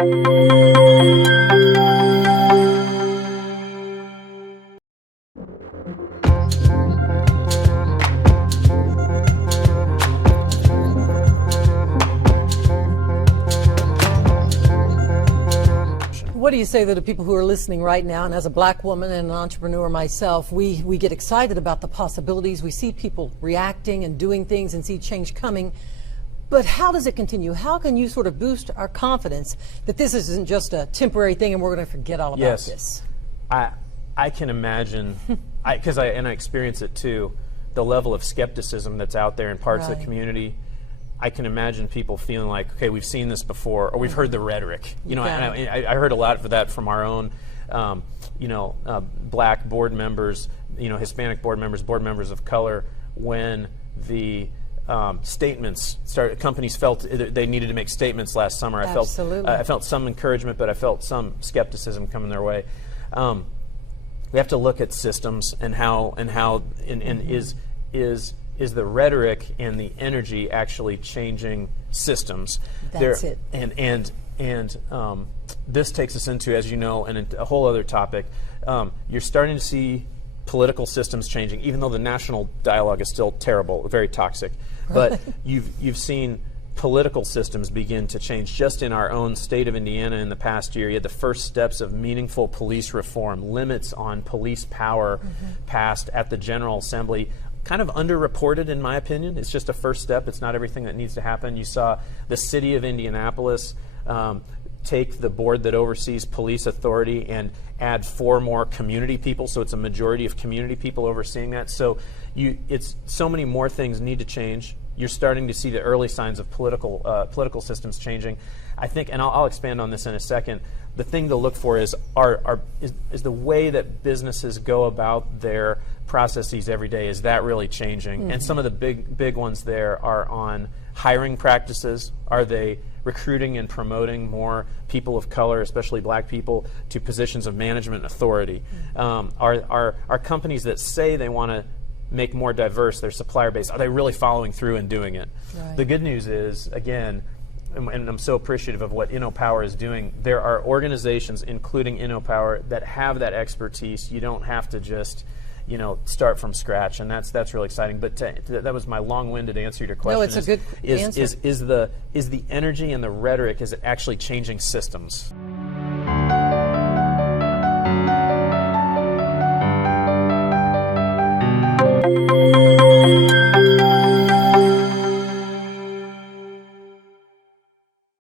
What do you say to the people who are listening right now? And as a black woman and an entrepreneur myself, we get excited about the possibilities. We see people reacting and doing things and see change coming. But how does it continue? How can you sort of boost our confidence that this isn't just a temporary thing and we're going to forget all about this? I can imagine, because I experience it too, the level of skepticism that's out there in parts of the community. I can imagine people feeling like, okay, we've seen this before, or we've heard the rhetoric. You know, and I heard a lot of that from our own, black board members, Hispanic board members of color, when the statements started. Companies felt they needed to make statements last summer. I felt some encouragement, but I felt some skepticism coming their way. We have to look at systems and how is the rhetoric and the energy actually changing systems. That's it. And this takes us into, as you know, and a whole other topic. You're starting to see political systems changing, even though the national dialogue is still terrible, very toxic. But you've seen political systems begin to change. Just in our own state of Indiana in the past year, you had the first steps of meaningful police reform, limits on police power passed at the General Assembly. Kind of underreported, in my opinion. It's just a first step. It's not everything that needs to happen. You saw the city of Indianapolis take the board that oversees police authority and add 4 more community people, so it's a majority of community people overseeing that. So it's so many more things need to change. You're starting to see the early signs of political systems changing. I think, and I'll expand on this in a second, the thing to look for is the way that businesses go about their processes every day. Is that really changing? And some of the big ones there are on hiring practices. Are they recruiting and promoting more people of color, especially black people, to positions of management authority? Are companies that say they want to make more diverse their supplier base, are they really following through and doing it? The good news is, again, and I'm so appreciative of what InnoPower is doing, there are organizations, including InnoPower, that have that expertise. You don't have to just start from scratch, and that's really exciting. But that was my long-winded answer to your question. No, it's a good answer. Is the energy and the rhetoric, is it actually changing systems?